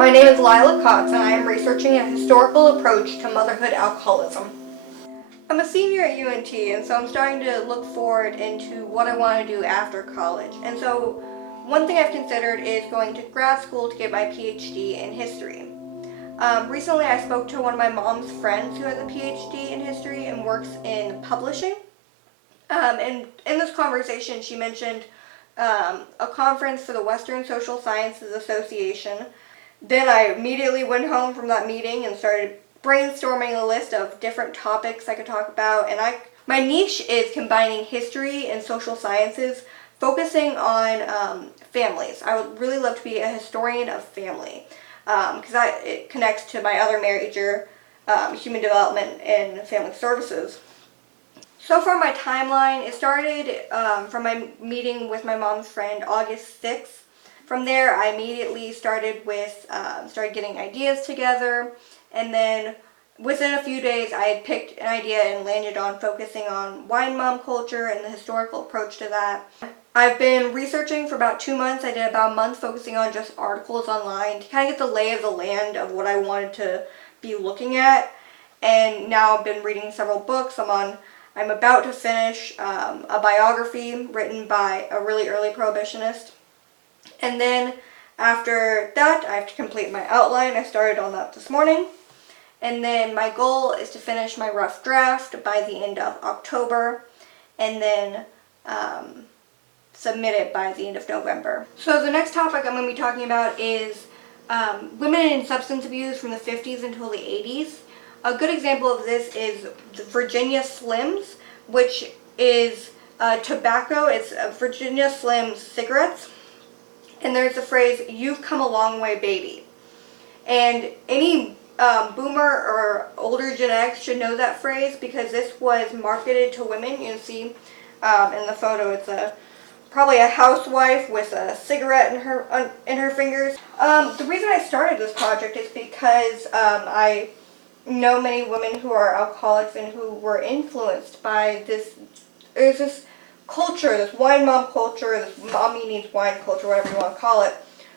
My name is Lila Cox, and I am researching a historical approach to motherhood alcoholism. I'm a senior at UNT, and so I'm starting to look forward into what I want to do after college. And so one thing I've considered is going to grad school to get my PhD in history. Recently I spoke to one of my mom's friends who has a PhD in history and works in publishing. And in this conversation she mentioned a conference for the Western Social Sciences Association. Then I immediately went home from that meeting and started brainstorming a list of different topics I could talk about. And my niche is combining history and social sciences, focusing on families. I would really love to be a historian of family because it connects to my other major, human development and family services. So far, my timeline, it started from my meeting with my mom's friend August 6th. From there, I immediately started getting ideas together, and then within a few days, I had picked an idea and landed on focusing on wine mom culture and the historical approach to that. I've been researching for about 2 months. I did about a month focusing on just articles online to kind of get the lay of the land of what I wanted to be looking at, and now I've been reading several books. I'm about to finish a biography written by a really early prohibitionist. And then after that, I have to complete my outline. I started on that this morning. And then my goal is to finish my rough draft by the end of October, and then submit it by the end of November. So the next topic I'm going to be talking about is women in substance abuse from the 50s until the 80s. A good example of this is the Virginia Slims, which is tobacco. It's Virginia Slims cigarettes. And there's the phrase, "You've come a long way, baby." And any boomer or older Gen X should know that phrase because this was marketed to women. You can see in the photo it's probably a housewife with a cigarette in her fingers. The reason I started this project is because I know many women who are alcoholics and who were influenced by there's this culture, this wine mom culture, this mommy needs wine culture, whatever you want to call it,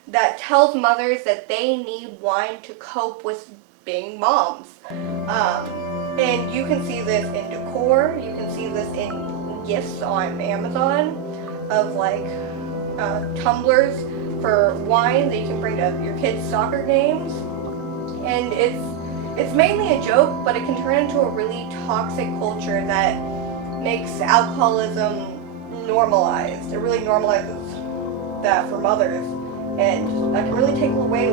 that tells mothers that they need wine to cope with being moms. And you can see this in decor, you can see this in gifts on Amazon of like tumblers for wine that you can bring to your kids' soccer games. And it's mainly a joke, but it can turn into a really toxic culture that makes alcoholism normalized. It really normalizes that for mothers, and that can really take away